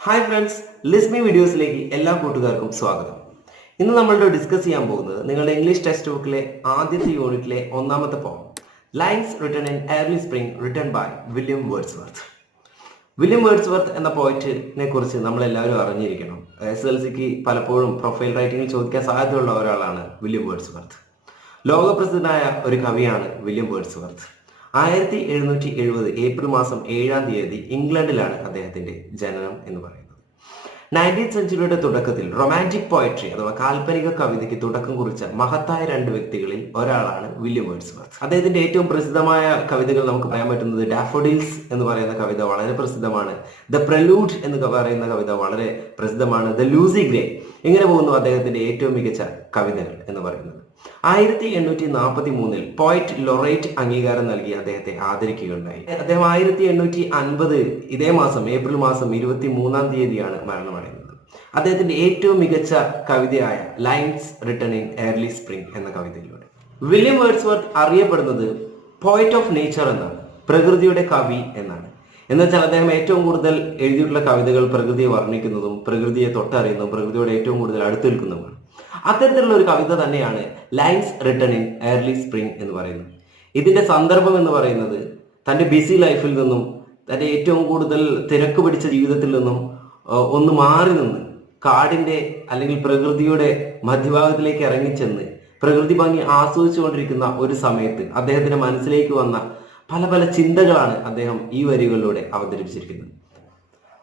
Hi friends, Lismi വീഡിയോസിലേക്ക് എല്ലാ കൂട്ടുകാർക്കും സ്വാഗതം. ഇന്ന് നമ്മളുടെ ഡിസ്കസ് ചെയ്യാൻ പോകുന്നത് നിങ്ങളുടെ ഇംഗ്ലീഷ് ടെക്സ്റ്റ് ബുക്കിലെ ആദ്യത്തെ യൂണിറ്റിലെ ഒന്നാമത്തെ poem, lines written in early spring written by William Wordsworth. William Wordsworth എന്ന പോയറ്റിനെ കുറിച്ച് നമ്മളെല്ലാവരും അറിഞ്ഞിരിക്കണം. SSLCക്ക് പലപ്പോഴും പ്രൊഫൈൽ റൈറ്റിംഗിൽ ചോദിക്കാൻ സാധ്യതയുള്ള ഒരാളാണ് വില്യം വേർഡ്സ്വർത്ത്. ലോകപ്രസിദ്ധനായ ഒരു കവിയാണ് വില്യം വേർഡ്സ്വർത്ത്. 1770 ഏപ്രിൽ മാസം 7-ാം തീയതി ഇംഗ്ലണ്ടിലാണ് അദ്ദേഹത്തിന്റെ ജനനം എന്ന് പറയുന്നത്. 19th സെഞ്ചുറിയുടെ തുടക്കത്തിൽ റൊമാൻറ്റിക് പോയട്രി അഥവാ കാൽപ്പനിക കവിതയ്ക്ക് തുടക്കം കുറിച്ച മഹത്തായ രണ്ട് വ്യക്തികളിൽ ഒരാളാണ് വില്യം വേർഡ്സ്വർത്ത്. അദ്ദേഹത്തിന്റെ ഏറ്റവും പ്രസിദ്ധമായ കവിതകൾ നമുക്ക് പറയാൻ പറ്റുന്നത് ഡാഫോഡിൽസ് എന്ന് പറയുന്ന കവിത വളരെ പ്രസിദ്ധമാണ്. ദ പ്രലൂഡ് എന്ന് പറയുന്ന കവിത വളരെ പ്രസിദ്ധമാണ്. ദ ലൂസി ഗ്രേ, ഇങ്ങനെ പോകുന്നു അദ്ദേഹത്തിന്റെ ഏറ്റവും മികച്ച കവിതകൾ എന്ന് പറയുന്നത്. 1843 പോയറ്റ് ലൊറേറ്റ് അംഗീകാരം നൽകി അദ്ദേഹത്തെ ആദരിക്കുകയുണ്ടായി. അദ്ദേഹം 1850 ഇതേ മാസം ഏപ്രിൽ മാസം 23-ാം തീയതിയാണ് മരണമടയുന്നത്. അദ്ദേഹത്തിന്റെ ഏറ്റവും മികച്ച കവിതയായ lines written in early spring എന്ന കവിതയിലൂടെ. വില്യം വേർഡ്സ്വർത്ത് അറിയപ്പെടുന്നത് പോയറ്റ് ഓഫ് നേച്ചർ എന്നാണ്, പ്രകൃതിയുടെ കവി എന്നാണ്. എന്നുവെച്ചാൽ അദ്ദേഹം ഏറ്റവും കൂടുതൽ എഴുതിയിട്ടുള്ള കവിതകൾ പ്രകൃതിയെ വർണ്ണിക്കുന്നതും പ്രകൃതിയെ തൊട്ടറിയുന്നതും പ്രകൃതിയോട് ഏറ്റവും കൂടുതൽ അടുത്ത് നിൽക്കുന്നതുമാണ്. അത്തരത്തിലുള്ള ഒരു കവിത തന്നെയാണ് lines written in early spring എന്ന് പറയുന്നത്. ഇതിന്റെ സന്ദർഭം എന്ന് പറയുന്നത് തന്റെ ബിസി ലൈഫിൽ നിന്നും തന്റെ ഏറ്റവും കൂടുതൽ തിരക്ക് പിടിച്ച ജീവിതത്തിൽ നിന്നും ഒന്ന് മാറി നിന്ന് കാടിന്റെ അല്ലെങ്കിൽ പ്രകൃതിയുടെ മധ്യഭാഗത്തിലേക്ക് ഇറങ്ങിച്ചെന്ന് പ്രകൃതി ഭംഗി ആസ്വദിച്ചുകൊണ്ടിരിക്കുന്ന ഒരു സമയത്ത് അദ്ദേഹത്തിന്റെ മനസ്സിലേക്ക് വന്ന പല പല ചിന്തകളാണ് അദ്ദേഹം ഈ വരികളിലൂടെ അവതരിപ്പിച്ചിരിക്കുന്നത്.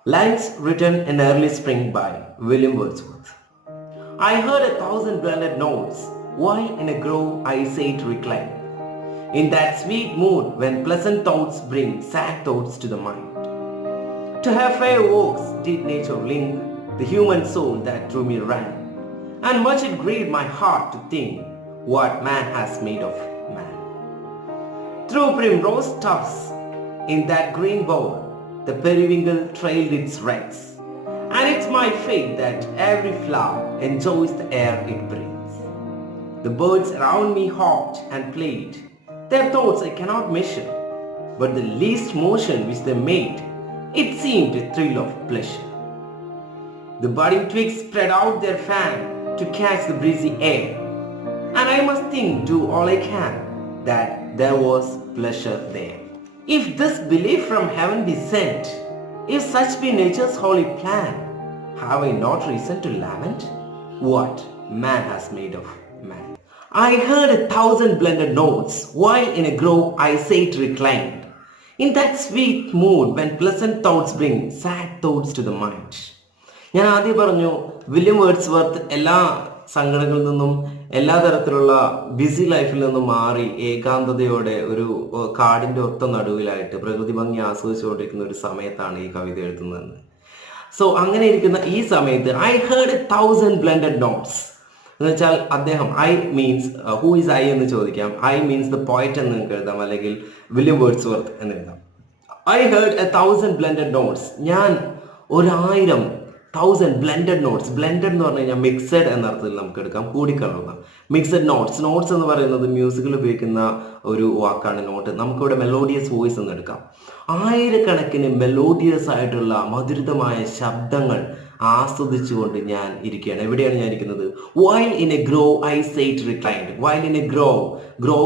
Lines written in early spring by William Wordsworth. I heard 1,000 blended notes, while in a grove I sate reclined, in that sweet mood when pleasant thoughts bring sad thoughts to the mind. To her fair walks did nature link the human soul that through me ran, and much it grieved my heart to think what man has made of man. Through primrose tufts in that green bowl, the periwinkle trailed its rags, and it's my fate that every flower enjoys the air it brings. The birds around me hopped and played, their thoughts I cannot measure, but the least motion which they made, it seemed a thrill of pleasure. The budding twigs spread out their fan to catch the breezy air, and I must think, do all I can, that there was pleasure there. If this belief from heaven be sent, if such be nature's holy plan, have I not reason to lament what man has made of man? I heard 1,000 blended notes, while in a grove I sate reclined, in that sweet mood when pleasant thoughts bring sad thoughts to the mind. ഞാൻ ആദ്യം പറഞ്ഞു, William Wordsworth എല്ലാ സങ്കടങ്ങളിൽ നിന്നും എല്ലാ തരത്തിലുള്ള BC ലൈഫിൽ നിന്നും മാറി ഏകാന്തതയോടെ ഒരു കാടിന്റെ ഒത്ത നടുവിലായിട്ട് പ്രകൃതി ഭംഗി ആസ്വദിച്ചുകൊണ്ടിരിക്കുന്ന ഒരു സമയത്താണ് ഈ കവിത എഴുതുന്നതെന്ന്. സോ അങ്ങനെ ഇരിക്കുന്ന ഈ സമയത്ത് ഐ ഹേർഡ് 1,000 ബ്ലെൻഡഡ് നോട്ട്സ് എന്ന് വെച്ചാൽ അദ്ദേഹം I means who is I എന്ന് ചോദിക്കാം. ഐ മീൻസ് ദ പോയറ്റ് എന്ന് നിങ്ങൾക്ക് എഴുതാം, അല്ലെങ്കിൽ വില്യം വേർഡ്സ്വർത്ത് എന്ന് എഴുതാം. ഐ ഹേർഡ് 1,000 ബ്ലെൻഡഡ് നോട്ട്സ്, ഞാൻ 1,000 ബ്ലെൻഡഡ് നോട്ട്സ്. ബ്ലെൻഡഡ് എന്ന് പറഞ്ഞു കഴിഞ്ഞാൽ മിക്സഡ് എന്ന അർത്ഥത്തിൽ നമുക്ക് എടുക്കാം, കൂടിക്കലർന്ന മിക്സഡ് നോട്ട്സ്. നോട്ട്സ് എന്ന് പറയുന്നത് മ്യൂസിക്കിൽ ഉപയോഗിക്കുന്ന ഒരു വാക്കാണ് നോട്ട്. നമുക്കിവിടെ മെലോഡിയസ് വോയിസ് എന്ന് എടുക്കാം. ആയിരക്കണക്കിന് മെലോഡിയസ് ആയിട്ടുള്ള മധുരിതമായ ശബ്ദങ്ങൾ ആസ്വദിച്ചുകൊണ്ട് ഞാൻ ഇരിക്കുകയാണ്. എവിടെയാണ് ഞാൻ ഇരിക്കുന്നത്? While in a grove I sat reclined. While in a grove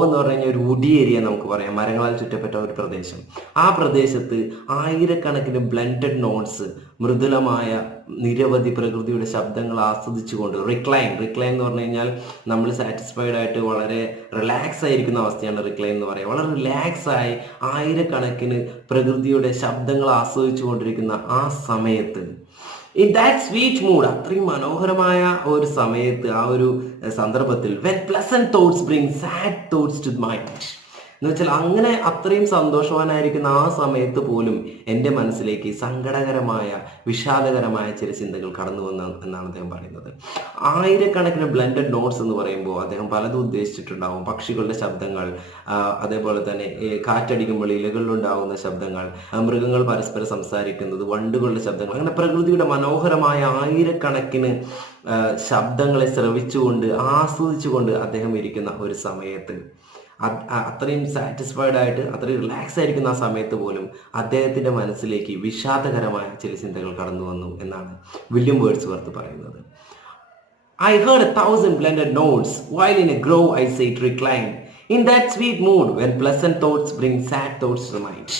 എന്ന് പറഞ്ഞു കഴിഞ്ഞാൽ ഒരു വുഡി ഏരിയ നമുക്ക് പറയാം, മരങ്ങളാൽ ചുറ്റപ്പെട്ട ഒരു പ്രദേശം. ആ പ്രദേശത്ത് ആയിരക്കണക്കിന് ബ്ലെൻഡഡ് നോട്ട്സ്, മൃദുലമായ നിരവധി പ്രകൃതിയുടെ ശബ്ദങ്ങൾ ആസ്വദിച്ചുകൊണ്ട് റിക്ലൈൻ എന്ന് പറഞ്ഞു കഴിഞ്ഞാൽ നമ്മൾ സാറ്റിസ്ഫൈഡ് ആയിട്ട് വളരെ റിലാക്സ് ആയിരിക്കുന്ന അവസ്ഥയാണ് റിക്ലൈൻ എന്ന് പറയുക. വളരെ റിലാക്സ് ആയി ആയിരക്കണക്കിന് പ്രകൃതിയുടെ ശബ്ദങ്ങൾ ആസ്വദിച്ചു കൊണ്ടിരിക്കുന്ന ആ സമയത്ത്, ഇൻ ദാറ്റ് സ്വീറ്റ് മൂഡ്, അത്രയും മനോഹരമായ ഒരു സമയത്ത്, ആ ഒരു സന്ദർഭത്തിൽ, when pleasant thoughts bring sad thoughts to mind എന്ന് വെച്ചാൽ അങ്ങനെ അത്രയും സന്തോഷവാനായിരിക്കുന്ന ആ സമയത്ത് പോലും എൻ്റെ മനസ്സിലേക്ക് സങ്കടകരമായ വിഷാദകരമായ ചില ചിന്തകൾ കടന്നു വന്ന എന്നാണ് അദ്ദേഹം പറയുന്നത്. ആയിരക്കണക്കിന് ബ്ലെൻഡഡ് നോട്ട്സ് എന്ന് പറയുമ്പോൾ അദ്ദേഹം പലതും ഉദ്ദേശിച്ചിട്ടുണ്ടാവും. പക്ഷികളുടെ ശബ്ദങ്ങൾ, അതേപോലെ തന്നെ കാറ്റടിക്കുമ്പോൾ ഇലകളിലുണ്ടാകുന്ന ശബ്ദങ്ങൾ, മൃഗങ്ങൾ പരസ്പരം സംസാരിക്കുന്നത്, വണ്ടുകളുടെ ശബ്ദങ്ങൾ, അങ്ങനെ പ്രകൃതിയുടെ മനോഹരമായ ആയിരക്കണക്കിന് ശബ്ദങ്ങളെ ശ്രവിച്ചുകൊണ്ട് ആസ്വദിച്ചുകൊണ്ട് അദ്ദേഹം ഇരിക്കുന്ന ഒരു സമയത്ത് അത്രയും സാറ്റിസ്ഫൈഡ് ആയിട്ട് അത്രയും റിലാക്സ് ആയിരിക്കുന്ന ആ സമയത്ത് പോലും അദ്ദേഹത്തിൻ്റെ മനസ്സിലേക്ക് വിഷാദകരമായ ചില ചിന്തകൾ കടന്നു വന്നു എന്നാണ് വില്യം വേർഡ്സ്വർത്ത് പറയുന്നത്. I heard 1,000 blended notes, while in a grove I sat reclined, in that sweet mood when pleasant thoughts bring sad thoughts to mind.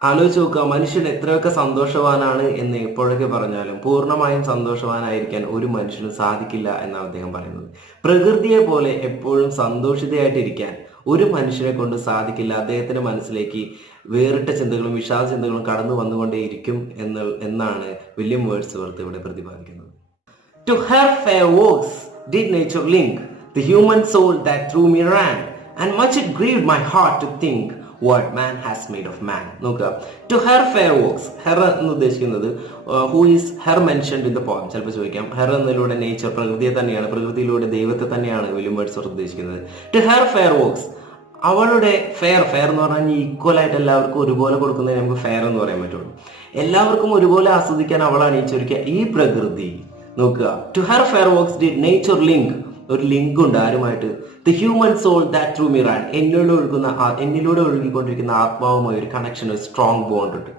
ആലോചിച്ച് നോക്കുക, മനുഷ്യൻ എത്രയൊക്കെ സന്തോഷവാനാണ് എന്ന് എപ്പോഴൊക്കെ പറഞ്ഞാലും പൂർണ്ണമായും സന്തോഷവാനായിരിക്കാൻ ഒരു മനുഷ്യനും സാധിക്കില്ല എന്നാണ് അദ്ദേഹം പറയുന്നത്. പ്രകൃതിയെ പോലെ എപ്പോഴും സന്തോഷിതയായിട്ടിരിക്കാൻ ഒരു മനുഷ്യനെ കൊണ്ട് സാധിക്കില്ല. അദ്ദേഹത്തിൻ്റെ മനസ്സിലേക്ക് വേറിട്ട ചിന്തകളും വിഷാദ ചിന്തകളും കടന്നു വന്നുകൊണ്ടേയിരിക്കും എന്നാണ് വില്യം വേർഡ്സ്വർത്ത് ഇവിടെ പ്രതിപാദിക്കുന്നത്. To her fair walks did nature link the human soul that through me ran, and much it grieved my heart to think what man has made of man. നോക്കുക, to her fair walks, her എന്ന് ഉദ്ദേശിക്കുന്നത് who is her mentioned in the poem. ചിലപ്പോൾ ചോദിക്കാം, her എന്നതിലൂടെ nature പ്രകൃതിയെ തന്നെയാണ്, പ്രകൃതിയിലൂടെ ദൈവത്തെ തന്നെയാണ് William Wordsworth ഉദ്ദേശിക്കുന്നത്. to her fair walks, അവളുടെ ഫെയർ എന്ന് പറഞ്ഞാൽ ഈക്വൽ ആയിട്ട് എല്ലാവർക്കും ഒരുപോലെ കൊടുക്കുന്നതിന് നമുക്ക് ഫെയർ എന്ന് പറയാൻ പറ്റുള്ളൂ. എല്ലാവർക്കും ഒരുപോലെ ആസ്വദിക്കാൻ അവൾ അണിയിച്ചൊരുക്കിയ ഈ പ്രകൃതി നോക്കുക. To her fair works did nature link, ഒരു ലിങ്ക് ഉണ്ട് ആരുമായിട്ട്, the human soul that through me ran, എന്നിലൂടെ ഒഴുകിക്കൊണ്ടിരിക്കുന്ന ആത്മാവുമായി ഒരു കണക്ഷൻ, ഒരു സ്ട്രോങ് ബോണ്ട് ഉണ്ട്.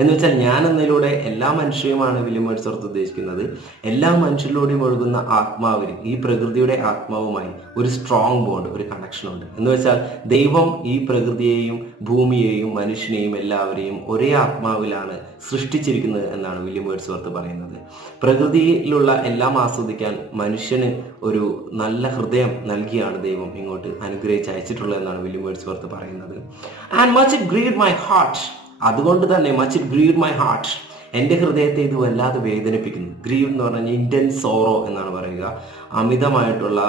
എന്ന് വെച്ചാൽ ഞാൻ എന്നതിലൂടെ എല്ലാ മനുഷ്യരുമാണ് വില്യം വേർഡ്സ്വർത്ത് ഉദ്ദേശിക്കുന്നത്. എല്ലാ മനുഷ്യരിലൂടെയും ഒഴുകുന്ന ആത്മാവിന്, ഈ പ്രകൃതിയുടെ ആത്മാവുമായി ഒരു സ്ട്രോങ് ബോണ്ട്, ഒരു കണക്ഷൻ ഉണ്ട്. എന്ന് വെച്ചാൽ ദൈവം ഈ പ്രകൃതിയെയും ഭൂമിയെയും മനുഷ്യനെയും എല്ലാവരെയും ഒരേ ആത്മാവിലാണ് സൃഷ്ടിച്ചിരിക്കുന്നത് എന്നാണ് വില്യം വേർഡ്സ്വർത്ത് പറയുന്നത്. പ്രകൃതിയിലുള്ള എല്ലാം ആസ്വദിക്കാൻ മനുഷ്യന് ഒരു നല്ല ഹൃദയം നൽകിയാണ് ദൈവം ഇങ്ങോട്ട് അനുഗ്രഹിച്ച് അയച്ചിട്ടുള്ളത് എന്നാണ് വില്യം വേർഡ്സ്വർത്ത് പറയുന്നത്. And much it grieved my heart, അതുകൊണ്ട് തന്നെ much it grieved my heart, എൻ്റെ ഹൃദയത്തെ ഇത് വല്ലാതെ വേദനിപ്പിക്കുന്നു. ഗ്രീവ് എന്ന് പറഞ്ഞാൽ ഇൻറ്റൻസ് സോറോ എന്നാണ് പറയുക, അമിതമായിട്ടുള്ള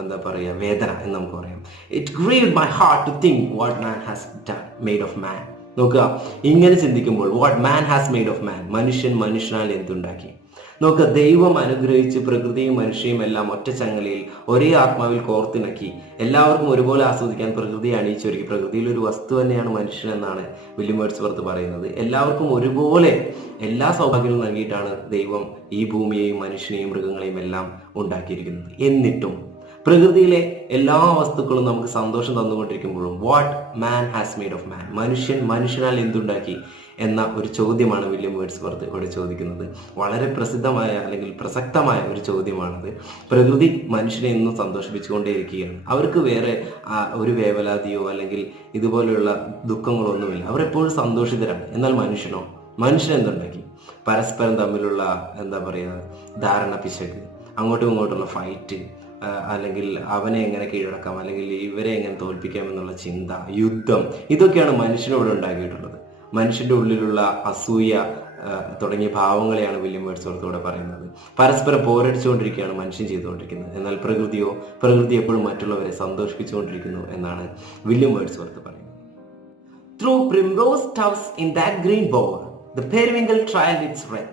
എന്താ പറയുക വേദന എന്ന് നമുക്ക് പറയാം. It grieved my heart to think what man has made of man. നോക്കുക, ഇങ്ങനെ ചിന്തിക്കുമ്പോൾ what man has made of man, മനുഷ്യനാൽ എന്തുണ്ടാക്കി. നോക്കുക, ദൈവം അനുഗ്രഹിച്ച് പ്രകൃതിയും മനുഷ്യയും എല്ലാം ഒറ്റ ചങ്ങലയിൽ ഒരേ ആത്മാവിൽ കോർത്തിണക്കി എല്ലാവർക്കും ഒരുപോലെ ആസ്വദിക്കാൻ പ്രകൃതിയെ അണിയിച്ചൊരുക്കി. പ്രകൃതിയിൽ ഒരു വസ്തു തന്നെയാണ് മനുഷ്യൻ എന്നാണ് വില്യം വേർഡ്സ്വർത്ത് പറയുന്നത്. എല്ലാവർക്കും ഒരുപോലെ എല്ലാ സൗഭാഗ്യങ്ങളും നൽകിയിട്ടാണ് ദൈവം ഈ ഭൂമിയെയും മനുഷ്യനെയും മൃഗങ്ങളെയും എല്ലാം ഉണ്ടാക്കിയിരിക്കുന്നത്. എന്നിട്ടും പ്രകൃതിയിലെ എല്ലാ വസ്തുക്കളും നമുക്ക് സന്തോഷം തന്നുകൊണ്ടിരിക്കുമ്പോഴും what man has made of man, മനുഷ്യനാൽ എന്തുണ്ടാക്കി എന്ന ഒരു ചോദ്യമാണ് വില്യം വേർഡ്സ്വർത്ത് ഇവിടെ ചോദിക്കുന്നത്. വളരെ പ്രസിദ്ധമായ അല്ലെങ്കിൽ പ്രസക്തമായ ഒരു ചോദ്യമാണത്. പ്രകൃതി മനുഷ്യനെ എന്നും സന്തോഷിപ്പിച്ചുകൊണ്ടേയിരിക്കുകയാണ്. അവർക്ക് വേറെ ഒരു വേവലാതിയോ അല്ലെങ്കിൽ ഇതുപോലെയുള്ള ദുഃഖങ്ങളോ ഒന്നുമില്ല. അവർ എപ്പോഴും സന്തോഷിതരാണ്. എന്നാൽ മനുഷ്യൻ എന്തുണ്ടാക്കി? പരസ്പരം തമ്മിലുള്ള എന്താ പറയുക ധാരണ പിശക്, അങ്ങോട്ടും ഇങ്ങോട്ടുള്ള ഫൈറ്റ്, അല്ലെങ്കിൽ അവനെ എങ്ങനെ കീഴടക്കാം അല്ലെങ്കിൽ ഇവരെ എങ്ങനെ തോൽപ്പിക്കാം എന്നുള്ള ചിന്ത, യുദ്ധം, ഇതൊക്കെയാണ് മനുഷ്യനോട് ഉണ്ടാക്കിയിട്ടുള്ളത്. മനുഷ്യന്റെ ഉള്ളിലുള്ള അസൂയ തുടങ്ങിയ ഭാവങ്ങളെയാണ് വില്യം വേർഡ്സ്വർത്ത് പറയുന്നത്. പരസ്പരം പോരടിച്ചുകൊണ്ടിരിക്കുകയാണ് മനുഷ്യൻ ചെയ്തുകൊണ്ടിരിക്കുന്നത്. എന്നാൽ പ്രകൃതി എപ്പോഴും മറ്റുള്ളവരെ സന്തോഷിപ്പിച്ചുകൊണ്ടിരിക്കുന്നു എന്നാണ് വില്യം വേർഡ്സ്വർത്ത് പറയുന്നത്. Through primrose tufts in that green bower, the periwinkle trailed its wreath,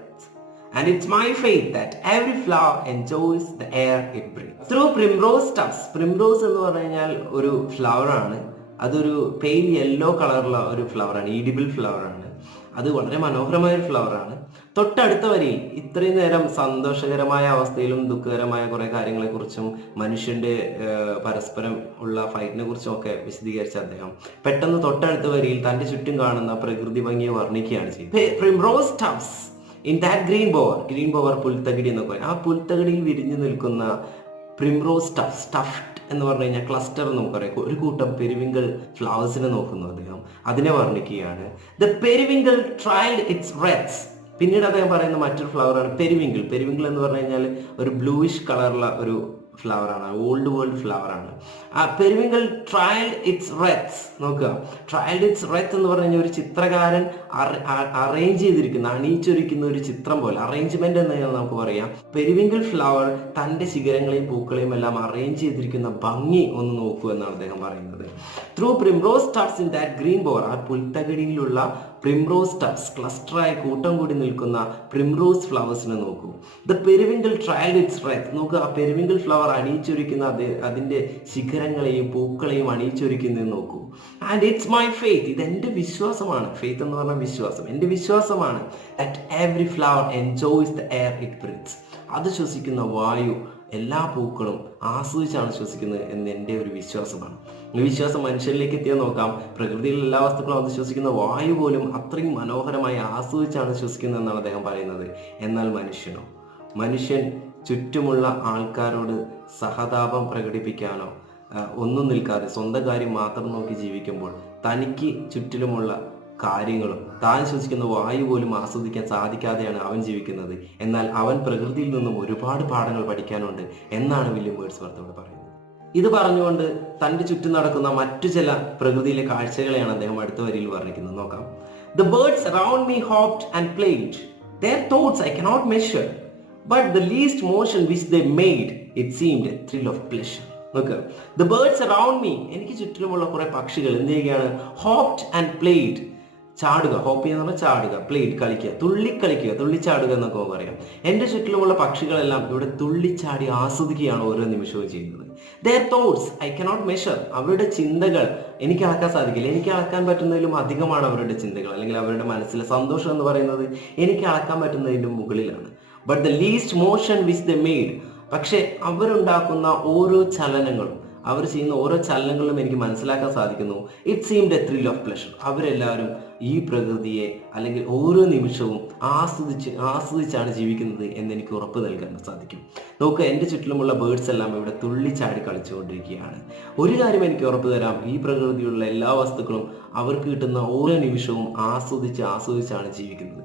and it's my faith that every flower enjoys the air it breathes. Through primrose tufts, primrose എന്ന് പറഞ്ഞു കഴിഞ്ഞാൽ ഒരു ഫ്ലവർ ആണ്. അതൊരു pale yellow കളറുള്ള ഒരു ഫ്ലവറാണ്, ഈഡിബിൾ ഫ്ലവറാണ്. അത് വളരെ മനോഹരമായ ഒരു ഫ്ലവറാണ്. തൊട്ടടുത്ത വരിയിൽ ഇത്രയും നേരം സന്തോഷകരമായ അവസ്ഥയിലും ദുഃഖകരമായ കുറേ കാര്യങ്ങളെക്കുറിച്ചും മനുഷ്യന്റെ പരസ്പരം ഉള്ള ഫൈറ്റിനെ കുറിച്ചും ഒക്കെ വിശദീകരിച്ച അദ്ദേഹം പെട്ടെന്ന് തൊട്ടടുത്ത വരിയിൽ തൻ്റെ ചുറ്റും കാണുന്ന പ്രകൃതി ഭംഗിയെ വർണ്ണിക്കുകയാണ് ചെയ്യുന്നത്. Primrose tufts in that green bower, പുൽത്തകിടി എന്നൊക്കെ പറയും. ആ പുൽത്തകിടിയിൽ വിരിഞ്ഞു നിൽക്കുന്ന പ്രിംറോസ് സ്റ്റഫ്ഡ് എന്ന് പറഞ്ഞു കഴിഞ്ഞാൽ ക്ലസ്റ്റർ എന്ന് നമുക്കറിയാം. ഒരു കൂട്ടം പെരിവിങ്കിൾ ഫ്ലവേഴ്സിനെ നോക്കുന്നു അദ്ദേഹം, അതിനെ വർണ്ണിക്കുകയാണ്. The periwinkle trailed its reds. പിന്നീട് അദ്ദേഹം പറയുന്ന മറ്റൊരു ഫ്ലവറാണ് പെരിവിങ്കിൾ എന്ന് പറഞ്ഞു കഴിഞ്ഞാൽ ഒരു ബ്ലൂയിഷ് കളറുള്ള ഒരു ഫ്ലവറാണ്, ഓൾഡ് വേൾഡ് ഫ്ലവറാണ്. ആ പെരിവിങ്കിൾ ട്രയൽഡ് ഇറ്റ്സ് റെഡ്സ്. നോക്കുക, ട്രയൽഡ് ഇറ്റ്സ് റെഡ്സ് എന്ന് പറഞ്ഞു കഴിഞ്ഞാൽ ഒരു ചിത്രകാരൻ അറേഞ്ച് ചെയ്തിരിക്കുന്ന, അണിയിച്ചൊരുക്കുന്ന ഒരു ചിത്രം പോലെ, അറേഞ്ച്മെന്റ് എന്ന് നമുക്ക് പറയാം. പെരിവിങ്കിൾ ഫ്ലവർ തൻ്റെ ശിഖരങ്ങളെയും പൂക്കളെയും എല്ലാം അറേഞ്ച് ചെയ്തിരിക്കുന്ന ഭംഗി ഒന്ന് നോക്കൂ എന്നാണ് അദ്ദേഹം പറയുന്നത്. Through primrose tufts in that green bower, ആ പുൽത്തകിടിയിലുള്ള പ്രിംറോസ് ടഫ്സ്, ക്ലസ്റ്ററായി കൂട്ടം കൂടി നിൽക്കുന്ന പ്രിംറോസ് ഫ്ലവേഴ്സിനെ നോക്കൂ. The periwinkle trailed its red. നോക്കുക, ആ പെരിവിങ്കിൾ ഫ്ലവർ അണിയിച്ചൊരുക്കുന്ന അതിൻ്റെ ശിഖരങ്ങളെയും പൂക്കളെയും അണിയിച്ചൊരുക്കുന്നത് നോക്കൂ. ആൻഡ് ഇറ്റ്സ് മൈ ഫെയ്ത്ത്, ഇതെൻ്റെ വിശ്വാസമാണ്. ഫെയ്ത്ത് എന്ന് പറഞ്ഞാൽ വിശ്വാസം, എൻ്റെ വിശ്വാസമാണ്. That every flower enjoys the air it breathes. അത് ശ്വസിക്കുന്ന വായു എല്ലാ പൂക്കളും ആസ്വദിച്ചാണ് ശ്വസിക്കുന്നത് എന്ന് എൻ്റെ ഒരു വിശ്വാസമാണ്. ഈ വിശ്വാസം മനുഷ്യരിലേക്ക് എത്തിയാൽ നോക്കാം, പ്രകൃതിയിലെ എല്ലാ വസ്തുക്കളും അത് ശ്വസിക്കുന്ന വായു പോലും അത്രയും മനോഹരമായി ആസ്വദിച്ചാണ് ശ്വസിക്കുന്നത് എന്നാണ് അദ്ദേഹം പറയുന്നത്. എന്നാൽ മനുഷ്യൻ ചുറ്റുമുള്ള ആൾക്കാരോട് സഹതാപം പ്രകടിപ്പിക്കാനോ ഒന്നും നിൽക്കാതെ സ്വന്തം കാര്യം മാത്രം നോക്കി ജീവിക്കുമ്പോൾ തനിക്ക് ചുറ്റിലുമുള്ള കാര്യങ്ങളും താൻ ശ്വസിക്കുന്ന വായു പോലും ആസ്വദിക്കാൻ സാധിക്കാതെയാണ് അവൻ ജീവിക്കുന്നത്. എന്നാൽ അവൻ പ്രകൃതിയിൽ നിന്നും ഒരുപാട് പാഠങ്ങൾ പഠിക്കാനുണ്ട് എന്നാണ് വില്യം വേർഡ്സ്വർത്ത് പറയുന്നത്. ഇത് പറഞ്ഞുകൊണ്ട് തൻ്റെ ചുറ്റും നടക്കുന്ന മറ്റു ചില പ്രകൃതിയിലെ കാഴ്ചകളെയാണ് അദ്ദേഹം അടുത്ത വരിയിൽ വർണ്ണിക്കുന്നത്. നോക്കാം. The birds around me hopped and played. Their thoughts I cannot measure, but the least motion which they made, it seemed a thrill of pleasure. നോക്കുക. The birds around me, എനിക്ക് ചുറ്റിലുമുള്ള കുറെ പക്ഷികൾ എന്ത് ചെയ്യുകയാണ്? hopped and played. ചാടുക, hope ചെയ്യുക എന്ന് പറഞ്ഞാൽ ചാടുക, പ്ലേഡ് കളിക്കുക, തുള്ളിക്കളിക്കുക, തുള്ളിച്ചാടുക എന്നൊക്കെ പറയാം. എൻ്റെ ചുറ്റിലുമുള്ള പക്ഷികളെല്ലാം ഇവിടെ തുള്ളിച്ചാടി ആസ്വദിക്കുകയാണ് ഓരോ നിമിഷവും ചെയ്യുന്നത്. Their thoughts I cannot measure. അവരുടെ ചിന്തകൾ എനിക്ക് അളക്കാൻ സാധിക്കില്ല. എനിക്ക് അളക്കാൻ പറ്റുന്നതിലും അധികമാണ് അവരുടെ ചിന്തകൾ, അല്ലെങ്കിൽ അവരുടെ മനസ്സിലെ സന്തോഷം എന്ന് പറയുന്നത് എനിക്ക് അളക്കാൻ പറ്റുന്നതിലും മുകളിലാണ്. But the least motion which they made, പക്ഷെ അവരുണ്ടാക്കുന്ന ഓരോ ചലനങ്ങളും, അവർ ചെയ്യുന്ന ഓരോ ചലനങ്ങളിലും എനിക്ക് മനസ്സിലാക്കാൻ സാധിക്കുന്നു, it seemed A thrill of pleasure. അവരെല്ലാവരും ഈ പ്രകൃതിയെ അല്ലെങ്കിൽ ഓരോ നിമിഷവും ആസ്വദിച്ചാണ് ജീവിക്കുന്നത് എന്ന് എനിക്ക് ഉറപ്പ് നൽകാൻ സാധിക്കും. നോക്കുക, എൻ്റെ ചുറ്റിലുമുള്ള ബേർഡ്സ് എല്ലാം ഇവിടെ തുള്ളിച്ചാടി കളിച്ചുകൊണ്ടിരിക്കുകയാണ്. ഒരു കാര്യം എനിക്ക് ഉറപ്പ് തരാം, ഈ പ്രകൃതിയിലുള്ള എല്ലാ വസ്തുക്കളും അവർക്ക് കിട്ടുന്ന ഓരോ നിമിഷവും ആസ്വദിച്ചാണ് ജീവിക്കുന്നത്.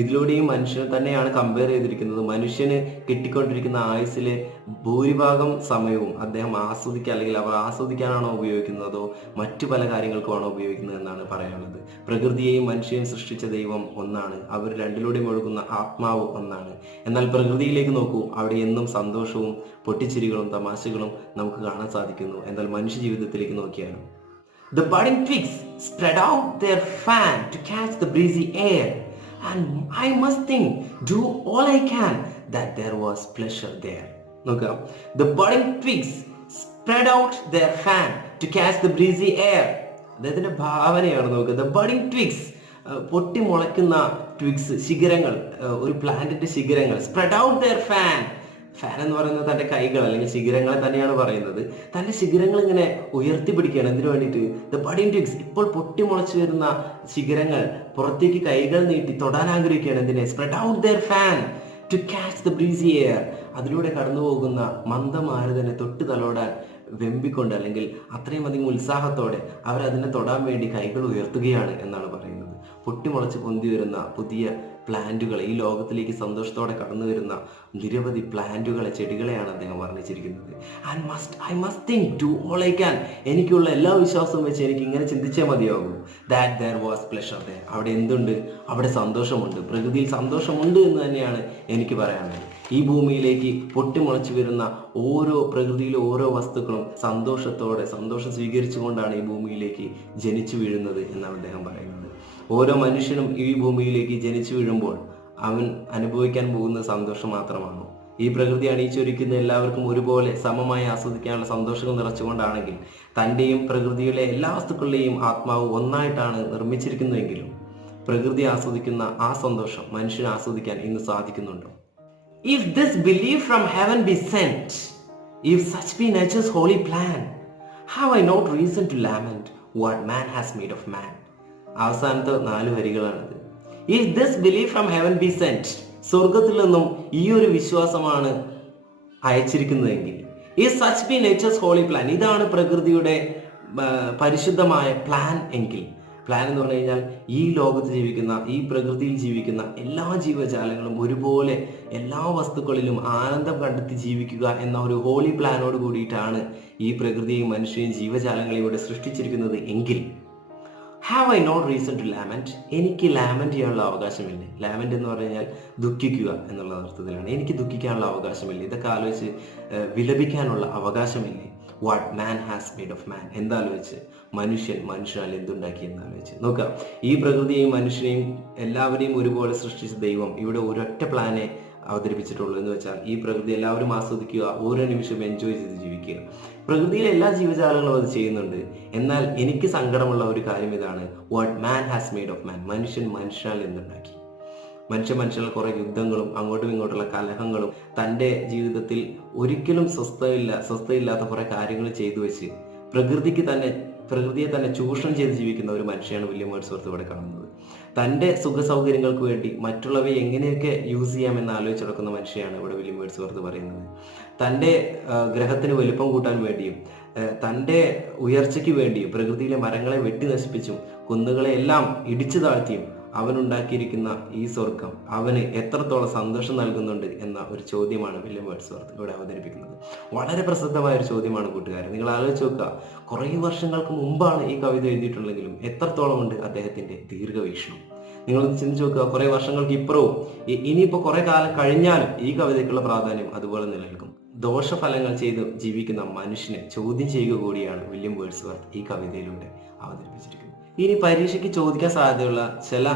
ഇതിലൂടെയും മനുഷ്യനെ തന്നെയാണ് കമ്പയർ ചെയ്തിരിക്കുന്നത്. മനുഷ്യന് കിട്ടിക്കൊണ്ടിരിക്കുന്ന ആയുസ്സിലെ ഭൂരിഭാഗം സമയവും അദ്ദേഹം അല്ലെങ്കിൽ അവർ ആസ്വദിക്കാനാണോ ഉപയോഗിക്കുന്നതോ മറ്റു പല കാര്യങ്ങൾക്കുമാണോ ഉപയോഗിക്കുന്നത് എന്നാണ് പറയാനുള്ളത്. പ്രകൃതിയെയും മനുഷ്യനെയും സൃഷ്ടിച്ച ദൈവം ഒന്നാണ്, അവർ രണ്ടിലൂടെയും ഒഴുകുന്ന ആത്മാവ് ഒന്നാണ്. എന്നാൽ പ്രകൃതിയിലേക്ക് നോക്കൂ, അവിടെ എന്നും സന്തോഷവും പൊട്ടിച്ചിരികളും തമാശകളും നമുക്ക് കാണാൻ സാധിക്കുന്നു. എന്നാൽ മനുഷ്യ ജീവിതത്തിലേക്ക് നോക്കിയാലും The budding twigs spread out their fan to catch the breezy air, and I must do all I can that there was pleasure there. നോക്കുക, the budding twigs spread out their fan to catch the breezy air. അദ്ദേഹത്തിന്റെ ഭാവനയാണ് നോക്കുക. the budding twigs, പൊട്ടി മുളയ്ക്കുന്ന twigs, ശിഖരങ്ങൾ, ഒരു പ്ലാന്റിന്റെ ശിഖരങ്ങൾ, spread out their fan എന്ന് പറയുന്നത് തൻ്റെ കൈകൾ അല്ലെങ്കിൽ ശിഖരങ്ങളെ തന്നെയാണ് പറയുന്നത്. തൻ്റെ ശിഖരങ്ങൾ ഇങ്ങനെ ഉയർത്തിപ്പിടിക്കുകയാണ്. എന്തിനു വേണ്ടിയിട്ട്? ദ ബഡിങ് ട്വിഗ്സ്, ഇപ്പോൾ പൊട്ടിമുളച്ചു വരുന്ന ശിഖരങ്ങൾ പുറത്തേക്ക് കൈകൾ നീട്ടി തൊടാൻ ആഗ്രഹിക്കുകയാണ്. എന്തിനെ? Spread out their fan to catch the breezy air. അതിലൂടെ കടന്നു പോകുന്ന മന്ദമാരുതനെ തൊട്ട് തലോടാൻ വെമ്പിക്കൊണ്ട്, അല്ലെങ്കിൽ അത്രയും അധികം ഉത്സാഹത്തോടെ അവരതിനെ തൊടാൻ വേണ്ടി കൈകൾ ഉയർത്തുകയാണ് എന്നാണ് പറയുന്നത്. പൊട്ടിമുളച്ച് പൊന്തി വരുന്ന പുതിയ പ്ലാന്റുകളെ, ഈ ലോകത്തിലേക്ക് സന്തോഷത്തോടെ കടന്നു വരുന്ന നിരവധി പ്ലാന്റുകളെ, ചെടികളെയാണ് അദ്ദേഹം വർണ്ണിച്ചിരിക്കുന്നത്. I must think, do all I can. എനിക്കുള്ള എല്ലാ വിശ്വാസവും വെച്ച് എനിക്ക് ഇങ്ങനെ ചിന്തിച്ചേ മതിയാകൂ. That there was pleasure there. അവിടെ എന്തുണ്ട്? അവിടെ സന്തോഷമുണ്ട്. പ്രകൃതിയിൽ സന്തോഷമുണ്ട് എന്ന് തന്നെയാണ് എനിക്ക് പറയാനുള്ളത്. ഈ ഭൂമിയിലേക്ക് പൊട്ടിമുളച്ചു വരുന്ന പ്രകൃതിയിലെ ഓരോ വസ്തുക്കളും സന്തോഷം സ്വീകരിച്ചുകൊണ്ടാണ് ഈ ഭൂമിയിലേക്ക് ജനിച്ചു വീഴുന്നത് എന്നാണ് അദ്ദേഹം പറയുന്നത്. ഓരോ മനുഷ്യനും ഈ ഭൂമിയിലേക്ക് ജനിച്ചു വീഴുമ്പോൾ അവൻ അനുഭവിക്കാൻ പോകുന്നത് സന്തോഷം മാത്രമാണോ? ഈ പ്രകൃതി അണിയിച്ചൊരുക്കുന്ന എല്ലാവർക്കും ഒരുപോലെ സമമായി ആസ്വദിക്കാനുള്ള സന്തോഷങ്ങൾ നിറച്ചുകൊണ്ടാണെങ്കിൽ, തൻ്റെയും പ്രകൃതിയിലെ എല്ലാ വസ്തുക്കളുടെയും ആത്മാവ് ഒന്നായിട്ടാണ് നിർമ്മിച്ചിരിക്കുന്നതെങ്കിലും പ്രകൃതി ആസ്വദിക്കുന്ന ആ സന്തോഷം മനുഷ്യന് ആസ്വദിക്കാൻ ഇന്ന് സാധിക്കുന്നുണ്ടോ? If this belief from heaven be sent, if such be nature's holy plan, have I not reason to lament what man has made of man? അവസാനത്തെ 4 വരികളാണിത്. If this belief from heaven be sent, സ്വർഗത്തിൽ നിന്നും ഈ ഒരു വിശ്വാസമാണ് അയച്ചിരിക്കുന്നതെങ്കിൽ, if such be nature's holy plan, ഇതാണ് പ്രകൃതിയുടെ പരിശുദ്ധമായ plan എങ്കിൽ, പ്ലാൻ എന്ന് പറഞ്ഞു കഴിഞ്ഞാൽ ഈ ലോകത്ത് ജീവിക്കുന്ന, ഈ പ്രകൃതിയിൽ ജീവിക്കുന്ന എല്ലാ ജീവജാലങ്ങളും ഒരുപോലെ എല്ലാ വസ്തുക്കളിലും ആനന്ദം കണ്ടെത്തി ജീവിക്കുക എന്ന ഒരു ഹോളി പ്ലാനോട് കൂടിയിട്ടാണ് ഈ പ്രകൃതിയെയും മനുഷ്യരെയും ജീവജാലങ്ങളെയും ഇവിടെ സൃഷ്ടിച്ചിരിക്കുന്നത് എങ്കിൽ, have I not reason to lament, എനിക്ക് ലാമെന്റ് ചെയ്യാനുള്ള അവകാശമില്ലേ? ലാമെന്റ് എന്ന് പറഞ്ഞു കഴിഞ്ഞാൽ ദുഃഖിക്കുക എന്നുള്ള അർത്ഥത്തിലാണ്. എനിക്ക് ദുഃഖിക്കാനുള്ള അവകാശമില്ലേ? ഇതൊക്കെ ആലോചിച്ച് വിലപിക്കാനുള്ള അവകാശമില്ലേ? What man has made of man, എന്താലോചിച്ച് മനുഷ്യനാൽ എന്തുണ്ടാക്കി എന്നാലോചിച്ച് നോക്കുക. ഈ പ്രകൃതിയെയും മനുഷ്യനെയും എല്ലാവരെയും ഒരുപോലെ സൃഷ്ടിച്ച ദൈവം ഇവിടെ ഒരൊറ്റ പ്ലാനെ അവതരിപ്പിച്ചിട്ടുള്ളൂ. എന്ന് വെച്ചാൽ ഈ പ്രകൃതി എല്ലാവരും ആസ്വദിക്കുക, ഓരോ നിമിഷവും എൻജോയ് ചെയ്ത് ജീവിക്കുക. പ്രകൃതിയിലെ എല്ലാ ജീവജാലങ്ങളും അത് ചെയ്യുന്നുണ്ട്. എന്നാൽ എനിക്ക് സങ്കടമുള്ള ഒരു കാര്യം ഇതാണ്, what man has made of man, മനുഷ്യനാൽ എന്തുണ്ടാക്കി. മനുഷ്യർ കുറെ യുദ്ധങ്ങളും അങ്ങോട്ടും ഇങ്ങോട്ടുള്ള കലഹങ്ങളും തൻ്റെ ജീവിതത്തിൽ ഒരിക്കലും സ്വസ്ഥയില്ലാത്ത കുറെ കാര്യങ്ങൾ ചെയ്തു വെച്ച് പ്രകൃതിയെ തന്നെ ചൂഷണം ചെയ്ത് ജീവിക്കുന്ന ഒരു മനുഷ്യനാണ് വില്യം വേർഡ്സ്വർത്ത് ഇവിടെ കാണുന്നത്. തൻ്റെ സുഖ സൗകര്യങ്ങൾക്ക് വേണ്ടി മറ്റുള്ളവയെ എങ്ങനെയൊക്കെ യൂസ് ചെയ്യാമെന്ന് ആലോചിച്ച് നടക്കുന്ന മനുഷ്യനാണ് ഇവിടെ വില്യം വേർഡ്സ്വർത്ത് പറയുന്നത്. തൻ്റെ ഗ്രഹത്തിന് വലിപ്പം കൂട്ടാൻ വേണ്ടിയും തൻ്റെ ഉയർച്ചയ്ക്ക് വേണ്ടിയും പ്രകൃതിയിലെ മരങ്ങളെ വെട്ടി നശിപ്പിച്ചും കുന്നുകളെ എല്ലാം ഇടിച്ചു താഴ്ത്തിയും അവനുണ്ടാക്കിയിരിക്കുന്ന ഈ സ്വർഗം അവന് എത്രത്തോളം സന്തോഷം നൽകുന്നുണ്ട് എന്ന ഒരു ചോദ്യമാണ് വില്യം വേർഡ്സ്വർത്ത് ഇവിടെ അവതരിപ്പിക്കുന്നത്. വളരെ പ്രസിദ്ധമായ ഒരു ചോദ്യമാണ് കൂട്ടുകാരൻ. നിങ്ങൾ ആലോചിച്ച് നോക്കുക, കുറേ വർഷങ്ങൾക്ക് മുമ്പാണ് ഈ കവിത എഴുതിയിട്ടുള്ളെങ്കിലും എത്രത്തോളം ഉണ്ട് അദ്ദേഹത്തിൻ്റെ ദീർഘവീക്ഷണം. നിങ്ങൾ ചിന്തിച്ച് നോക്കുക, കുറേ വർഷങ്ങൾക്ക് ഇപ്പുറവും ഇനിയിപ്പോൾ കുറേ കാലം കഴിഞ്ഞാലും ഈ കവിതയ്ക്കുള്ള പ്രാധാന്യം അതുപോലെ നിലനിൽക്കും. ദോഷഫലങ്ങൾ ചെയ്ത് ജീവിക്കുന്ന മനുഷ്യനെ ചോദ്യം ചെയ്യുക കൂടിയാണ് വില്യം വേർഡ്സ്വർത്ത് ഈ കവിതയിലൂടെ അവതരിപ്പിച്ചിരിക്കുന്നത്. ഇനി പരീക്ഷയ്ക്ക് ചോദിക്കാൻ സാധ്യതയുള്ള ചില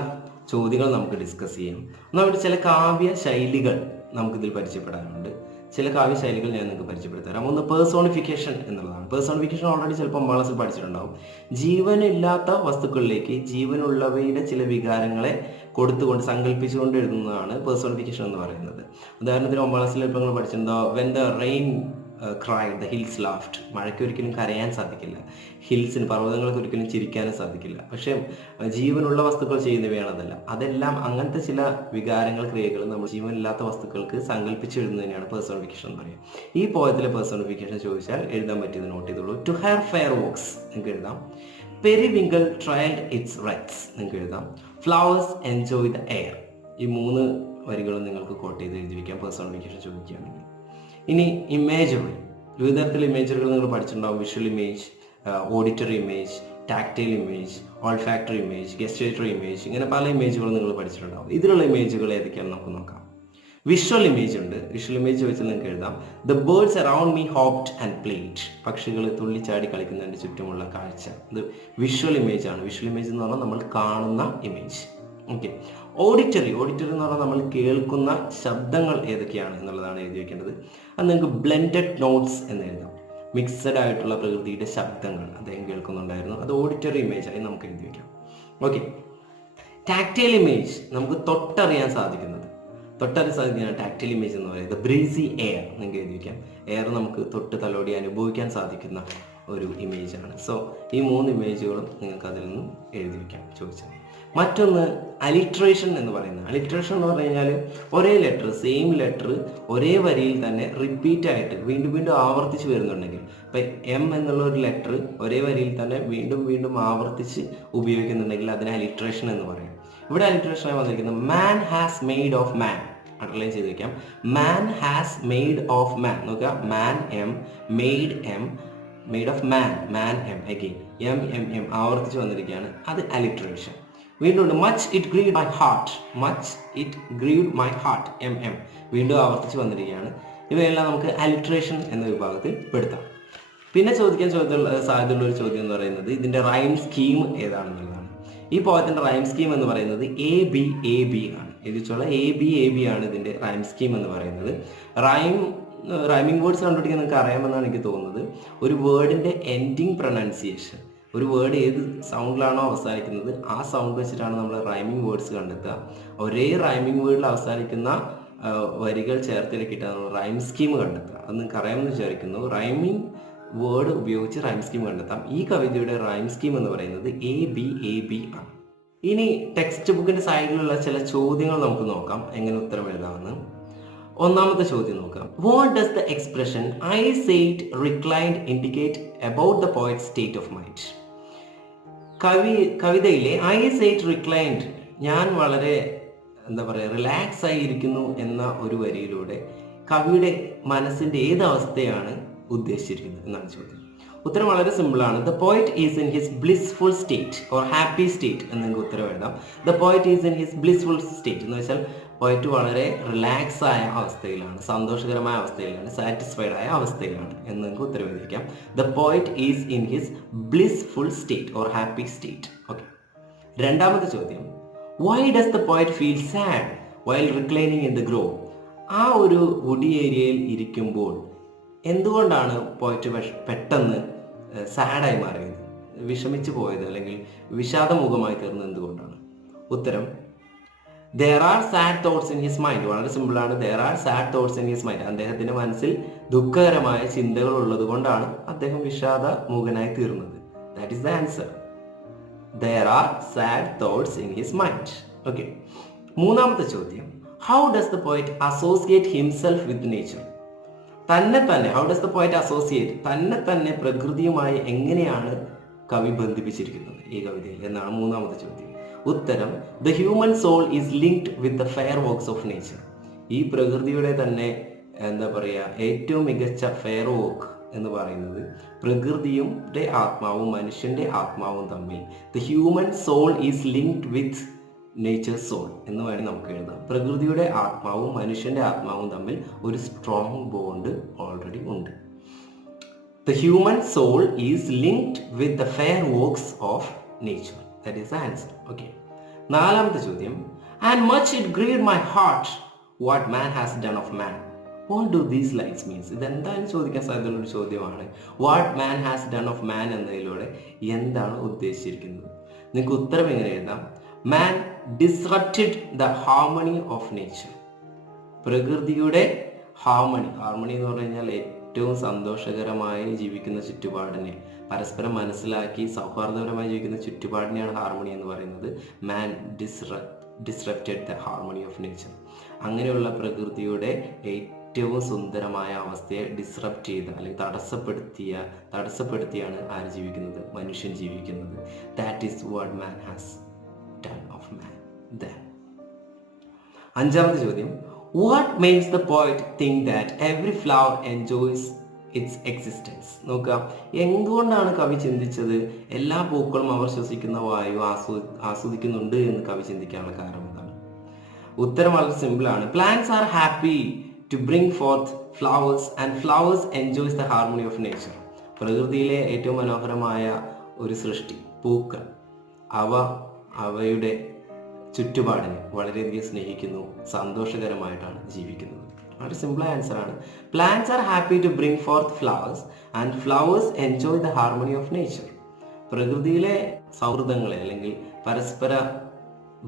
ചോദ്യങ്ങൾ നമുക്ക് ഡിസ്കസ് ചെയ്യാം. നമ്മുടെ ചില കാവ്യ ശൈലികൾ നമുക്കിതിൽ പരിചയപ്പെടാനുണ്ട്. ചില കാവ്യ ശൈലികൾ ഞാൻ നിങ്ങൾക്ക് പരിചയപ്പെടുത്തരാം. ഒന്ന് പേഴ്സോണിഫിക്കേഷൻ എന്നുള്ളതാണ്. പേഴ്സോണിഫിക്കേഷൻ ഓൾറെഡി ചിലപ്പോൾ ക്ലാസ്സിൽ പഠിച്ചിട്ടുണ്ടാവും. ജീവനില്ലാത്ത വസ്തുക്കളിലേക്ക് ജീവനുള്ളവയുടെ ചില വികാരങ്ങളെ കൊടുത്തുകൊണ്ട് സങ്കല്പിച്ചുകൊണ്ട് എഴുതുന്നതാണ് പേഴ്സോണിഫിക്കേഷൻ എന്ന് പറയുന്നത്. ഉദാഹരണത്തിന് 9ാം ക്ലാസ്സിൽ ഇപ്പോൾ നിങ്ങൾ പഠിച്ചിട്ടുണ്ടോ, when the rain cried the hills laughed. മഴയ്ക്ക് ഒരിക്കലും കരയാൻ സാധിക്കില്ല, ഹിൽസിന് പർവ്വതങ്ങൾക്ക് ഒരിക്കലും ചിരിക്കാനും സാധിക്കില്ല. പക്ഷേ ജീവനുള്ള വസ്തുക്കൾ ചെയ്യുന്നവയാണ് അതെല്ലാം അങ്ങനത്തെ ചില വികാരങ്ങൾ, ക്രിയകൾ നമ്മൾ ജീവനില്ലാത്ത വസ്തുക്കൾക്ക് സങ്കല്പിച്ചെഴുതുന്നതിനാണ് പേഴ്സോണിഫിക്കേഷൻ എന്ന് പറയുക. ഈ പോയത്തിലെ പേഴ്സോണിഫിക്കേഷൻ ചോദിച്ചാൽ എഴുതാൻ പറ്റിയത് നോട്ട് ചെയ്തോളൂ. ടു ഹാവ് ഫെയർ വോക്സ് നിങ്ങൾക്ക് എഴുതാം. പെരിവിങ്കിൾ ട്രയൽഡ് ഇറ്റ്സ് റൈറ്റ്സ് നിങ്ങൾക്ക് എഴുതാം. Flowers enjoy the air. ഈ 3 വരികളും നിങ്ങൾക്ക് കോട്ട് ചെയ്ത് എഴുതി വയ്ക്കാം പേഴ്സോണിഫിക്കേഷൻ ചോദിക്കുകയാണെങ്കിൽ. ഇനി ഇമേജറി, വിവിധ തരത്തിലുള്ള ഇമേജറുകൾ നിങ്ങൾ പഠിച്ചിട്ടുണ്ടാവും. Visual image, auditory image, tactile image, olfactory image, gustatory image, ഇങ്ങനെ പല ഇമേജുകളും നിങ്ങൾ പഠിച്ചിട്ടുണ്ടാവും. ഇതിലുള്ള ഇമേജുകൾ ഏതൊക്കെയാണ് നമുക്ക് നോക്കാം. വിഷ്വൽ ഇമേജ് ഉണ്ട്. വിഷ്വൽ ഇമേജ് ചോദിച്ചാൽ നിങ്ങൾക്ക് എഴുതാം the birds around me hopped and played. പക്ഷികൾ തുള്ളിച്ചാടി കളിക്കുന്നതിൻ്റെ ചുറ്റുമുള്ള കാഴ്ച, ഇത് വിഷ്വൽ ഇമേജ് ആണ്. വിഷ്വൽ ഇമേജ് എന്ന് പറഞ്ഞാൽ നമ്മൾ കാണുന്ന ഇമേജ്. ഓക്കെ. ഓഡിറ്ററി എന്ന് പറഞ്ഞാൽ നമ്മൾ കേൾക്കുന്ന ശബ്ദങ്ങൾ ഏതൊക്കെയാണ് എന്നുള്ളതാണ് എഴുതി വയ്ക്കേണ്ടത്. അത് നിങ്ങൾക്ക് ബ്ലെൻഡഡ് നോട്ട്സ് എന്ന് എഴുതാം. മിക്സഡ് ആയിട്ടുള്ള പ്രകൃതിയുടെ ശബ്ദങ്ങൾ അദ്ദേഹം കേൾക്കുന്നുണ്ടായിരുന്നു. അത് ഓഡിറ്ററി ഇമേജായി നമുക്ക് എഴുതി വയ്ക്കാം. ഓക്കെ. ടാക്ടൈൽ ഇമേജ്, നമുക്ക് തൊട്ടറിയാൻ സാധിക്കുന്നത് ടാക്ടൈൽ ഇമേജ് എന്ന് പറയുന്നത്. ബ്രീസി എയർ നിങ്ങൾക്ക് എഴുതി വയ്ക്കാം. എയർ നമുക്ക് തൊട്ട് തലോടി അനുഭവിക്കാൻ സാധിക്കുന്ന ഒരു ഇമേജാണ്. സോ ഈ 3 ഇമേജുകളും നിങ്ങൾക്ക് അതിൽ നിന്നും എഴുതി വയ്ക്കാം ചോദിച്ചാൽ. മറ്റൊന്ന് അലിട്രേഷൻ എന്ന് പറയുന്നത്. അലിട്രേഷൻ എന്ന് പറഞ്ഞു കഴിഞ്ഞാൽ ഒരേ ലെറ്റർ, സെയിം ലെറ്റർ ഒരേ വരിയിൽ തന്നെ റിപ്പീറ്റ് ആയിട്ട് വീണ്ടും വീണ്ടും ആവർത്തിച്ച് വരുന്നുണ്ടെങ്കിൽ, ഇപ്പം എം എന്നുള്ള ഒരു ലെറ്റർ ഒരേ വരിയിൽ തന്നെ വീണ്ടും വീണ്ടും ആവർത്തിച്ച് ഉപയോഗിക്കുന്നുണ്ടെങ്കിൽ അതിനെ അലിട്രേഷൻ എന്ന് പറയും. ഇവിടെ അലിട്രേഷനായി വന്നിരിക്കുന്നത് man has made of man. Underline ചെയ്ത് വയ്ക്കാം. Man has made of man. നോക്കുക, man M, made M, made of man, man M, again M M M ആവർത്തിച്ച് വന്നിരിക്കുകയാണ്. അത് അലിട്രേഷൻ. വീണ്ടും much it grieved my heart, much it grieved my heart, M M വീണ്ടും ആവർത്തിച്ച് വന്നിരിക്കുകയാണ്. ഇവയെല്ലാം നമുക്ക് അലിട്രേഷൻ എന്ന വിഭാഗത്തിൽ പെടുത്താം. പിന്നെ ചോദിക്കാൻ സാധ്യതയുള്ള ഒരു ചോദ്യം എന്ന് പറയുന്നത് ഇതിൻ്റെ റൈം സ്കീം ഏതാണെന്നുള്ളതാണ്. ഈ പോയത്തിൻ്റെ റൈം സ്കീം എന്ന് പറയുന്നത് ABAB ആണ്. എഴുതിച്ചോളാം, ABAB ആണ് ഇതിൻ്റെ റൈം സ്കീം എന്ന് പറയുന്നത്. റൈമിംഗ് വേർഡ്സ് കണ്ടുപിടിക്കാൻ നിങ്ങൾക്ക് അറിയാമെന്നാണ് എനിക്ക് തോന്നുന്നത്. ഒരു വേർഡിൻ്റെ എൻഡിങ് പ്രൊനൗൺസിയേഷൻ, ഒരു വേർഡ് ഏത് സൗണ്ടിലാണോ അവസാനിക്കുന്നത് ആ സൗണ്ട് വെച്ചിട്ടാണ് നമ്മൾ റൈമിംഗ് വേർഡ്സ് കണ്ടെത്തുക. ഒരേ റൈമിംഗ് വേർഡിൽ അവസാനിക്കുന്ന വരികൾ ചേർത്തിലേക്കിട്ടാണ് നമ്മൾ റൈം സ്കീം കണ്ടെത്തുക. അത് നിങ്ങൾക്ക് അറിയാമെന്ന് വിചാരിക്കുന്നു. റൈമിംഗ് വേർഡ് ഉപയോഗിച്ച് റൈം സ്കീം കണ്ടെത്താം. ഈ കവിതയുടെ റൈം സ്കീം എന്ന് പറയുന്നത് ABAB ആണ്. ഇനി ടെക്സ്റ്റ് ബുക്കിൻ്റെ സൈഡിലുള്ള ചില ചോദ്യങ്ങൾ നമുക്ക് നോക്കാം, എങ്ങനെ ഉത്തരം എഴുതാമെന്ന്. ഒന്നാമത്തെ ചോദ്യം നോക്കാം. What does the expression I said reclined indicate about the poet state of mind? കവിതയിലെ ഐ സെയ്ഡ് റിക്ലൈൻഡ്, ഞാൻ വളരെ റിലാക്സ് ആയിരിക്കുന്നു എന്ന ഒരു വരിയിലൂടെ കവിയുടെ മനസ്സിൻ്റെ ഏത് അവസ്ഥയാണ് ഉദ്ദേശിച്ചിരിക്കുന്നത് എന്നാണ് ചോദ്യം. ഉത്തരം വളരെ സിമ്പിളാണ്. The poet is in his blissful state or happy state എന്ന് നിങ്ങൾക്ക് ഉത്തരം എഴുതാം. The poet is in his blissful state എന്ന് വെച്ചാൽ പോയറ്റ് വളരെ റിലാക്സ് ആയ അവസ്ഥയിലാണ്, സന്തോഷകരമായ അവസ്ഥയിലാണ്, സാറ്റിസ്ഫൈഡ് ആയ അവസ്ഥയിലാണ് എന്ന് നിങ്ങൾക്ക് ഉത്തരം എഴുതിയിരിക്കാം. The poet is in his blissful state or happy state. Okay. രണ്ടാമത്തെ ചോദ്യം, why does the poet feel sad while reclining in the grove? ആ ഒരു വുഡി ഏരിയയിൽ ഇരിക്കുമ്പോൾ എന്തുകൊണ്ടാണ് പോയറ്റ് പെട്ടെന്ന് സാഡായി മാറിയത്, വിഷമിച്ചു പോയത്, അല്ലെങ്കിൽ വിഷാദമുഖമായി തീർന്നത് എന്തുകൊണ്ടാണ്? ഉത്തരം, there are sad thoughts in his mind. വളരെ സിമ്പിളാണ്. there are sad thoughts in his mind. അദ്ദേഹത്തിന്റെ മനസ്സിൽ ദുഃഖകരമായ ചിന്തകൾ ഉള്ളത് കൊണ്ടാണ് അദ്ദേഹം വിഷാദ മൂകനായി തീർന്നത്. that is the answer. there are sad thoughts in his mind. okay. മൂന്നാമത്തെ ചോദ്യം, how does the poet associate himself with nature? തന്നെ how does the poet associate തന്നെ പ്രകൃതിയുമായി എങ്ങനെയാണ് കവി ബന്ധിപ്പിച്ചിരിക്കുന്നത് ഈ കവിതയിൽ എന്നാണ് മൂന്നാമത്തെ ചോദ്യം. ഉത്തരം, the human soul is linked with the fair works of nature. ഈ പ്രകൃതിയുടെ തന്നെ എന്താ പറയുക, ഏറ്റവും മികച്ച ഫെയർ വർക്ക് എന്ന് പറയുന്നത് പ്രകൃതിയും ആത്മാവും മനുഷ്യന്റെ ആത്മാവും തമ്മിൽ, the human soul is linked with nature soul എന്ന് വേണമെങ്കിൽ നമുക്ക് എഴുതാം. പ്രകൃതിയുടെ ആത്മാവും മനുഷ്യന്റെ ആത്മാവും തമ്മിൽ ഒരു സ്ട്രോങ് ബോണ്ട് ഓൾറെഡി ഉണ്ട്. The human soul is linked with the fair works of nature. That is the answer. Okay. നാലാമത്തെ ചോദ്യം, and much it grieved my heart what man has done of man. What do these lines means? ഇതെന്തായാലും ചോദിക്കാൻ സാധ്യതയുള്ള ഒരു ചോദ്യമാണ്. what man has done of man എന്നതിലൂടെ എന്താണ് ഉദ്ദേശിച്ചിരിക്കുന്നത്? നിങ്ങൾക്ക് ഉത്തരം എങ്ങനെ എഴുതാം? man disrupted the harmony of nature. പ്രകൃതിയുടെ ഹാർമണി എന്ന് പറഞ്ഞു കഴിഞ്ഞാൽ ഏറ്റവും സന്തോഷകരമായി ജീവിക്കുന്ന ചുറ്റുപാടിനെ, പരസ്പരം മനസ്സിലാക്കി സൗഹാർദ്ദപരമായി ജീവിക്കുന്ന ചുറ്റുപാടിനെയാണ് ഹാർമണി എന്ന് പറയുന്നത്. Man disrupted the harmony of nature. അങ്ങനെയുള്ള പ്രകൃതിയുടെ ഏറ്റവും സുന്ദരമായ അവസ്ഥയെ ഡിസ്റപ്റ്റ് ചെയ്ത അല്ലെങ്കിൽ തടസ്സപ്പെടുത്തിയാണ് ആര് ജീവിക്കുന്നത്? മനുഷ്യൻ ജീവിക്കുന്നത്. That is what man has done of മാൻ. അഞ്ചാമത്തെ ചോദ്യം, what makes the poet think that every flower enjoys its existence? നോക്കുക, എന്തുകൊണ്ടാണ് കവി ചിന്തിച്ചത് എല്ലാ പൂക്കളും അവർ ശ്വസിക്കുന്ന വായു ആസ്വദിക്കുന്നുണ്ട് എന്ന് കവി ചിന്തിക്കാനുള്ള കാരണം എന്താണ്? ഉത്തരം വളരെ സിമ്പിളാണ്. Plants are happy to bring forth flowers and flowers enjoys the harmony of nature. പ്രകൃതിയിലെ ഏറ്റവും മനോഹരമായ ഒരു സൃഷ്ടി പൂക്കൾ, അവയുടെ ചുറ്റുപാടിനെ വളരെയധികം സ്നേഹിക്കുന്നു, സന്തോഷകരമായിട്ടാണ് ജീവിക്കുന്നത്. വളരെ സിമ്പിളായ ആൻസറാണ്. Plants are happy to bring forth flowers and flowers enjoy the harmony of nature. പ്രകൃതിയിലെ സൗഹൃദങ്ങളെ അല്ലെങ്കിൽ പരസ്പര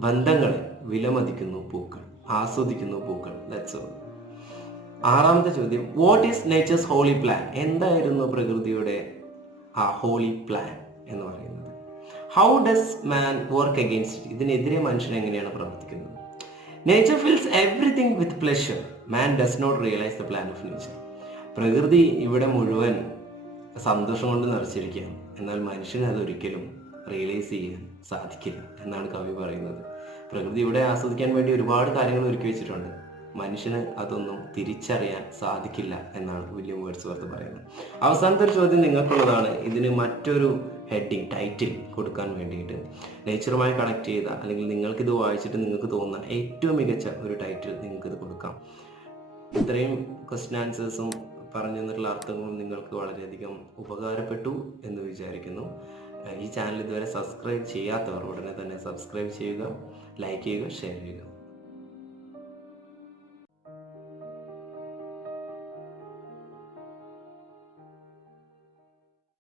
ബന്ധങ്ങളെ വിലമതിക്കുന്നു പൂക്കൾ, ആസ്വദിക്കുന്നു പൂക്കൾ. That's all. ആറാമത്തെ ചോദ്യം, what is nature's holy plan? എന്തായിരുന്നു പ്രകൃതിയുടെ ആ ഹോളി പ്ലാൻ എന്ന് പറയുന്നത്? How does man work against it? ഇതിനെതിരെ മനുഷ്യൻ എങ്ങനെയാണ് പ്രവർത്തിക്കുന്നത്? Nature feels everything with pleasure, man does not realise the plan of nature. പ്രകൃതി ഇവിടെ മുഴുവൻ സന്തോഷം കൊണ്ട് നിറച്ചിരിക്കുകയാണ്, എന്നാൽ മനുഷ്യന് അതൊരിക്കലും റിയലൈസ് ചെയ്യാൻ സാധിക്കില്ല എന്നാണ് കവി പറയുന്നത്. പ്രകൃതി ഇവിടെ ആസ്വദിക്കാൻ വേണ്ടി ഒരുപാട് കാര്യങ്ങൾ ഒരുക്കി വെച്ചിട്ടുണ്ട്, മനുഷ്യന് അതൊന്നും തിരിച്ചറിയാൻ സാധിക്കില്ല എന്നാണ് വില്യം വേർഡ്സ്വർത്ത് പറയുന്നത്. അവസാനത്തെ ഒരു ചോദ്യം നിങ്ങൾക്കുള്ളതാണ്. ഇതിന് മറ്റൊരു ഹെഡിങ് ടൈറ്റിൽ കൊടുക്കാൻ വേണ്ടിയിട്ട് നേച്ചറുമായി കണക്ട് ചെയ്ത അല്ലെങ്കിൽ നിങ്ങൾക്കിത് വായിച്ചിട്ട് നിങ്ങൾക്ക് തോന്നുന്ന ഏറ്റവും മികച്ച ഒരു ടൈറ്റിൽ നിങ്ങൾക്കിത് കൊടുക്കാം. ഇത്രയും ക്വസ്റ്റ്യൻ ആൻസേഴ്സും പറഞ്ഞു തന്നിട്ടുള്ള അർത്ഥങ്ങളും നിങ്ങൾക്ക് വളരെയധികം ഉപകാരപ്പെട്ടു എന്ന് വിചാരിക്കുന്നു. ഈ ചാനൽ ഇതുവരെ സബ്സ്ക്രൈബ് ചെയ്യാത്തവർ ഉടനെ തന്നെ സബ്സ്ക്രൈബ് ചെയ്യുക, ലൈക്ക് ചെയ്യുക, ഷെയർ ചെയ്യുക.